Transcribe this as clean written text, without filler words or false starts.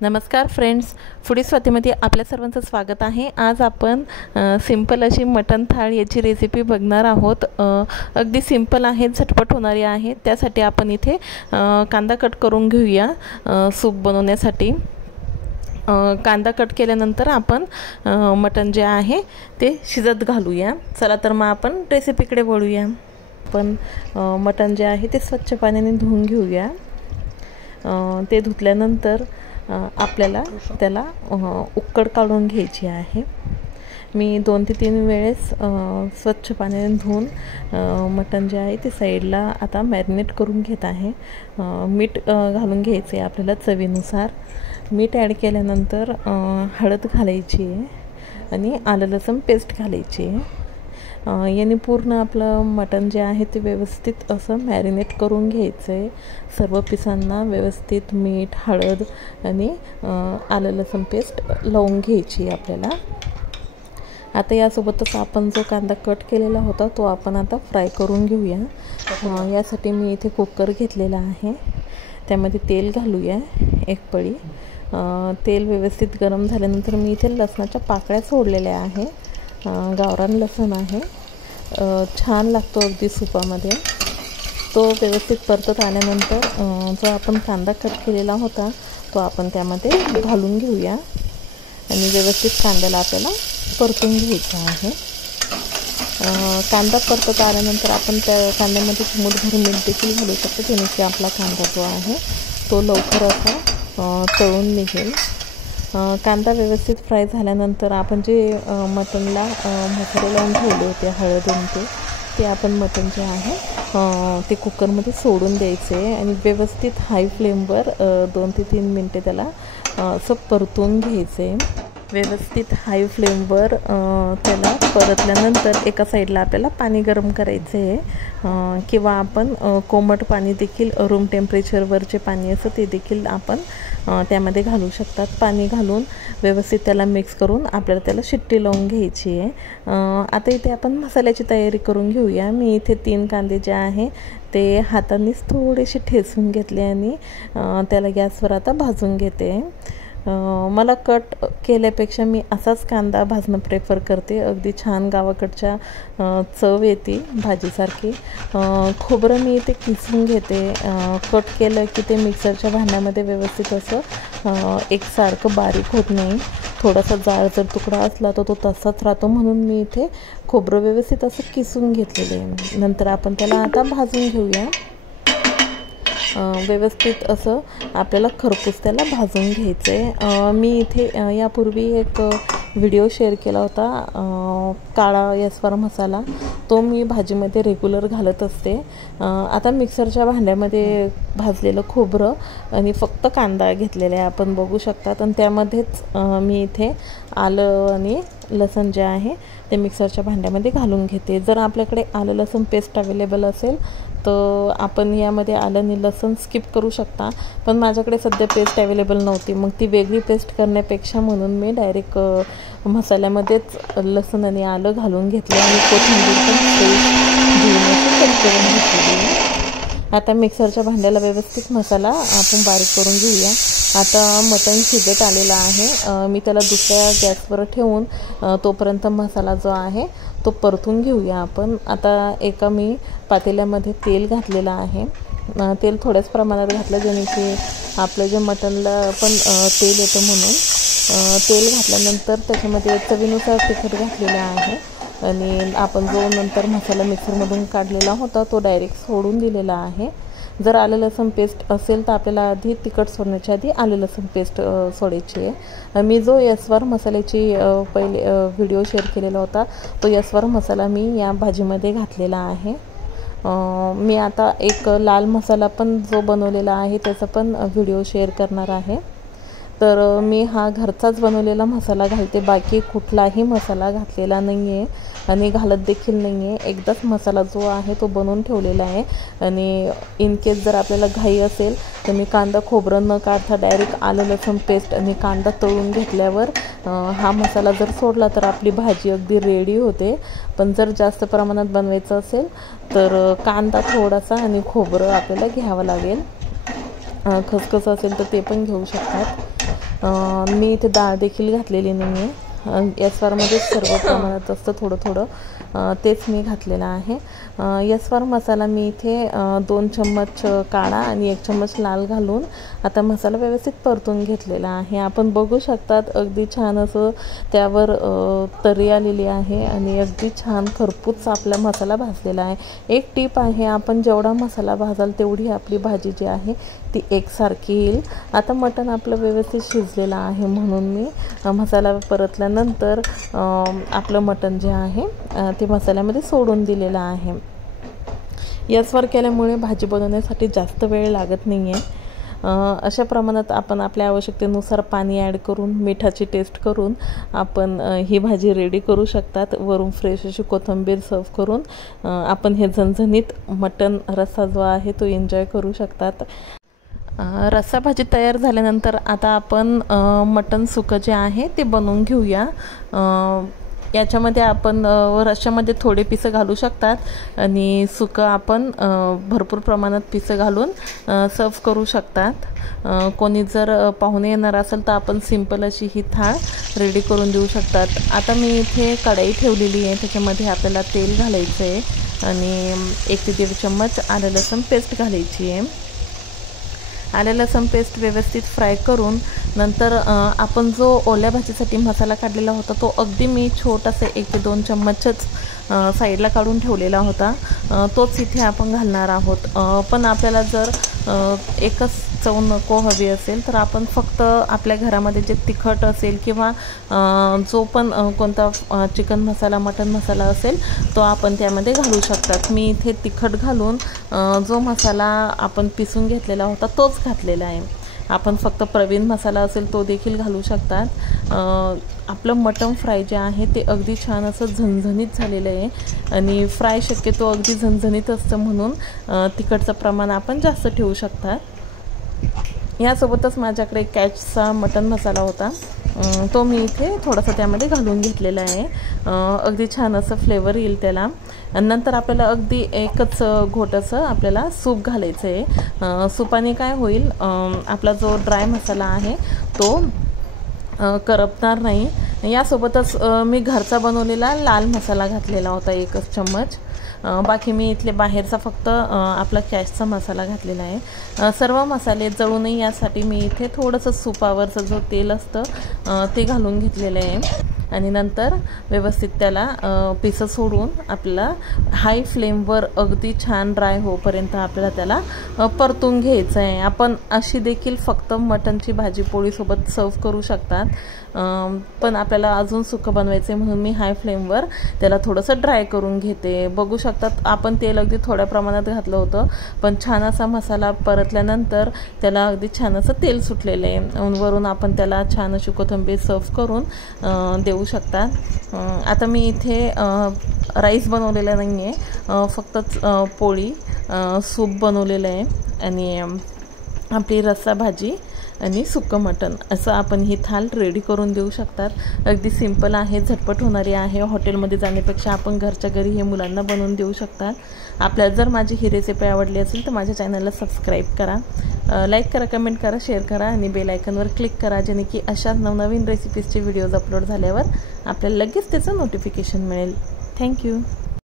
नमस्कार friends, foodie स्वातीमध्ये आपल्या सर्वांचं स्वागत आहे। आज आपण सिंपल अशी मटन थाळ याची रेसिपी बघणार आहोत। अगदी सिंपल आहे, झटपट होणारी आहे। त्यासाठी आपण इथे कांदा कट करून घेऊया सूप बनवण्यासाठी। कांदा कट केल्यानंतर आपण मटन जे आहे ते शिजत घालूया। चला तर मग आपण रेसिपीकडे वळूया। आपण मटन जे आहे ते स्वच्छ पाण्याने धुवून घेऊया। ते धुतल्यानंतर आपल्याला त्याला उकड काढून घ्यायची आहे। मी 2 ते 3 वेळेस स्वच्छ पाण्याने धुवून मटन जे आहे ते साईडला आता मॅरिनेट करून घेत आहे। मीठ घालून घ्यायचे आपल्याला चवीनुसार। मीठ ॲड केल्यानंतर हळद घालायची आहे आणि आलं लसूण पेस्ट घालायची आहे। याने पूर्ण आपलं मटन जे आहे ते व्यवस्थित असं मॅरिनेट करून घ्यायचं आहे। सर्व पिसांना व्यवस्थित मीठ, हळद आणि आलं लसूण पेस्ट लावून घ्यायची आपल्याला। आता यासोबतच आपण जो कांदा कट केलेला होता तो आपण आता फ्राय करून घेऊया। यासाठी मी इथे कुकर घेतलेला आहे। त्यामध्ये तेल घालूया 1 पळी। तेल व्यवस्थित गरम झाल्यानंतर मी इथे लसणाच्या पाकळ्या सोडलेल्या आहे। गावरान लसूण आहे, छान लागतो अगदी सुपामध्ये। तो व्यवस्थित परतत आल्यानंतर जो आपण कांदा कट केलेला होता तो आपण त्यामध्ये घालून घेऊया आणि व्यवस्थित कांद्याला आपल्याला परतून घ्यायचा आहे। कांदा परतत आल्यानंतर आपण त्या कांद्यामध्ये चिमूटभर मीठ देखील घालू शकतो, जेणे की आपला कांदा जो आहे तो लवकर असा तळून निघेल। कांदा व्यवस्थित फ्राय झाल्यानंतर आपण जे मटनला मसाले लावून ठेवले होते हळद आणि ते आपण मटन जे आहे ते कुकरमध्ये सोडून द्यायचे आणि व्यवस्थित हाय फ्लेमवर 2 ते 3 मिनटे त्याला असं परतून घ्यायचे। व्यवस्थित हाय फ्लेमवर त्याला परतल्यानंतर एका साईडला आपल्याला पाणी गरम करायचे आहे, किंवा आपण कोमट पाणी देखील रूम टेम्परेचरवरचे पाणी असं ते देखील आपण त्यामध्ये घालू शकतात। पाणी घालून व्यवस्थित त्याला मिक्स करून आपल्याला त्याला शिट्टी लावून घ्यायची आहे। आता इथे आपण मसाल्याची तयारी करून घेऊया। मी इथे 3 कांदे जे आहे ते हातानेच थोडेसे ठेचून घेतले आणि त्याला गॅसवर आता भाजून घेते। मला कट केल्यापेक्षा मी असाच कांदा भाजणं प्रेफर करते। अगदी छान गावाकडच्या चव येते भाजीसारखी। खोबरं मी इथे किसून घेते। कट केलं की ते मिक्सरच्या भांड्यामध्ये व्यवस्थित असं एकसारखं बारीक होत नाही। थोडासा जाड जर तुकडा असला तर तो तसाच राहतो, म्हणून मी इथे खोबरं व्यवस्थित असं किसून घेतलेलं आहे। नंतर आपण त्याला आता भाजून घेऊया। व्यवस्थित असं आपल्याला खरपूस त्याला भाजून घ्यायचं आहे। मी इथे यापूर्वी एक व्हिडिओ शेअर केला होता, काळा यस्वार मसाला, तो मी भाजीमध्ये रेग्युलर घालत असते। आता मिक्सरच्या भांड्यामध्ये भाजलेलं खोबरं आणि फक्त कांदा घेतलेला आहे आपण बघू शकतात, आणि त्यामध्येच मी इथे आलं आणि लसूण जे आहे ते मिक्सरच्या भांड्यामध्ये घालून घेते। जर आपल्याकडे आलं लसूण पेस्ट अवेलेबल असेल तर आपण यामध्ये आलं आणि लसूण स्किप करू शकता, पण माझ्याकडे सध्या पेस्ट अवेलेबल नव्हती, मग ती वेगळी पेस्ट करण्यापेक्षा म्हणून मी डायरेक्ट मसाल्यामध्येच लसूण आणि आलं घालून घेतलं आणि कोथिंबीर पण कट करून घेतली। आता मिक्सरच्या भांड्याला व्यवस्थित मसाला आपण बारीक करून घेऊया। आता मटण शिजत आलेलं आहे, मी त्याला दुसऱ्या गॅसवर ठेवून तोपर्यंत मसाला जो आहे तो परतून घेऊया आपण। आता एका मी पातेल्यामध्ये तेल घातलेलं आहे। तेल थोड्याच प्रमाणात घातलं, जेणे की आपलं जे मटणला पण तेल येतं म्हणून। तेल घातल्यानंतर त्याच्यामध्ये चवीनुसार तिखट घातलेलं आहे आणि आपण जो नंतर मसाला मिक्सरमधून काढलेला होता तो डायरेक्ट सोडून दिलेला आहे। जर आलं लसूण पेस्ट असेल तर आपल्याला आधी तिखट सोडण्याच्या आधी आलं लसूण पेस्ट सोडायची आहे। मी जो यस्वार मसाल्याची पहिले व्हिडिओ शेअर केलेला होता तो यस्वार मसाला मी या भाजीमध्ये घातलेला आहे। मी आता एक लाल मसाला पण जो बनवलेला आहे त्याचा पण व्हिडिओ शेअर करणार आहे। तर मी हा घरचाच बनवलेला मसाला घालते, बाकी कुठलाही मसाला घातलेला नाही आहे आणि घालत देखील नाही आहे। एकदाच मसाला जो आहे तो बनवून ठेवलेला आहे, आणि इन केस जर आपल्याला घाई असेल तर मी कांदा खोबरं न काढता डायरेक्ट आलं लसूण पेस्ट आणि कांदा तळून घेतल्यावर हा मसाला जर सोडला तर आपली भाजी अगदी रेडी होते। पण जर जास्त प्रमाणात बनवायचं असेल तर कांदा थोडासा आणि खोबरं आपल्याला घ्यावं लागेल। खसखस असेल तर ते पण घेऊ शकतात। मी इथे डाळ देखील घातलेली नाही आहे. यस्वारमध्ये सर्व प्रमाणात असतं थोडं थोडं, तेच मी घातलेलं आहे. यस्वार मसाला मी इथे 2 चम्मच काळा आणि 1 चम्मच लाल घालून आता मसाला व्यवस्थित परतून घेतलेला आहे. आपण बघू शकतात अगदी छान असं त्यावर तरी आलेली आहे आणि अगदी छान खरपूस आपला मसाला भाजलेला आहे. एक टीप आहे, आपण जेवढा मसाला भाजाल तेवढी आपली भाजी जी आहे ती एकसारखी येईल. आता मटण आपलं व्यवस्थित शिजलेलं आहे म्हणून मी मसाला परतल्यानंतर आपलं मटण जे आहे ते मसाल्यामध्ये सोडून दिलेलं आहे. यस्वार केल्यामुळे भाजी बनवण्यासाठी जास्त वेळ लागत नाही आहे. अशा प्रमाणात आपण आपल्या आवश्यकतेनुसार पाणी ॲड करून मिठाची टेस्ट करून आपण ही भाजी रेडी करू शकतात. वरून फ्रेश अशी कोथिंबीर सर्व करून आपण हे झणझणीत मटण रस्सा जो आहे तो एन्जॉय करू शकतात. रस्सा भाजी तयार झाल्यानंतर आता आपण मटण सुकं जे आहे ते बनवून घेऊया. याच्यामध्ये आपण रश्श्यामध्ये थोडे पिसं घालू शकतात आणि सुकं आपण भरपूर प्रमाणात पिसं घालून सर्व करू शकतात. कोणी जर पाहुणे येणार असेल तर आपण सिंपल अशी ही थाळ रेडी करून देऊ शकतात. आता मी इथे कढई ठेवलेली आहे, त्याच्यामध्ये आपल्याला तेल घालायचं आहे आणि 1 ते 1.5 चम्मच आलं लसूण पेस्ट घालायची आहे. आलं लसूण पेस्ट व्यवस्थित फ्राय करून नंतर आपण जो ओल्या भाजीसाठी मसाला काढलेला होता तो अगदी मी छोटासा 1 ते 2 चम्मचच साईडला काढून ठेवलेला होता, तोच इथे आपण घालणार आहोत. पण आपल्याला जर एकच चव नको हवी असेल तर आपण फक्त आपल्या घरामध्ये जे तिखट असेल किंवा जो पण कोणता चिकन मसाला मटन मसाला असेल तो आपण त्यामध्ये घालू शकतात. मी इथे तिखट घालून जो मसाला आपण पिसून घेतलेला होता तोच घातलेला आहे. आपण फक्त प्रवीण मसाला असेल तो देखील घालू शकतात. आपलं मटण फ्राय जे आहे ते अगदी छान असं झणझणीत झालेलं आहे आणि फ्राय शक्यतो अगदी झणझणीत असतं म्हणून तिखटचं प्रमाण आपण जास्त ठेवू शकतात. यासोबतच माझ्याकडे कॅचचा मटण मसाला होता, तो मी इथे थोडासा त्यामध्ये घालून घेतलेला आहे. अगदी छान असं फ्लेवर येईल त्याला. नंतर आपल्याला अगदी एकच घोटाचं आपल्याला सूप घालायचं आहे. सूपाने काय होईल, आपला जो ड्राय मसाला आहे तो करपणार नाही. यासोबतच मी घरचा बनवलेला लाल मसाला घातलेला होता 1 चम्मच. बाकी मी इथले बाहेरचा फक्त आपला कॅशचा मसाला घातलेला आहे. सर्व मसाले जळू नये यासाठी मी इथे थोडंसं सुपावरचं जो तेल असतं ते घालून घेतलेलं आहे आणि नंतर व्यवस्थित त्याला पिसं सोडून आपल्याला हाय फ्लेमवर अगदी छान ड्राय होईपर्यंत आपल्याला त्याला परतून घ्यायचं आहे. आपण अशी देखील फक्त मटणची भाजी पोळीसोबत सर्व करू शकतात, पण आपल्याला अजून सुकं बनवायचं आहे म्हणून मी हाय फ्लेमवर त्याला थोडंसं ड्राय करून घेते. बघू शकतात आपण तेल अगदी थोड्या प्रमाणात घातलं होतं, पण छान असा मसाला परतल्यानंतर त्याला अगदी छान असं तेल सुटलेलं आहे. वरून आपण त्याला छान अशी कोथिंबीर सर्व करून देऊ शकतात. आता मी इथे राईस बनवलेला नाही आहे, फक्त पोळी सूप बनवलेलं आहे आणि आपली रस्सा भाजी आणि सुक्कं मटण असं आपण ही थाल रेडी करून देऊ शकतात. अगदी सिंपल आहे, झटपट होणारी आहे. हॉटेलमध्ये जाण्यापेक्षा आपण घरच्या घरी हे मुलांना बनवून देऊ शकतात. आपल्याला जर माझी ही रेसिपी आवडली असेल तर माझ्या चॅनलला सबस्क्राईब करा, लाईक करा, कमेंट करा, शेअर करा आणि बेल आयकॉनवर क्लिक करा, जेणे की अशा नवनवीन रेसिपीजचे व्हिडिओज अपलोड झाल्यावर आपल्याला लगेच त्याचं नोटिफिकेशन मिळेल. थँक्यू.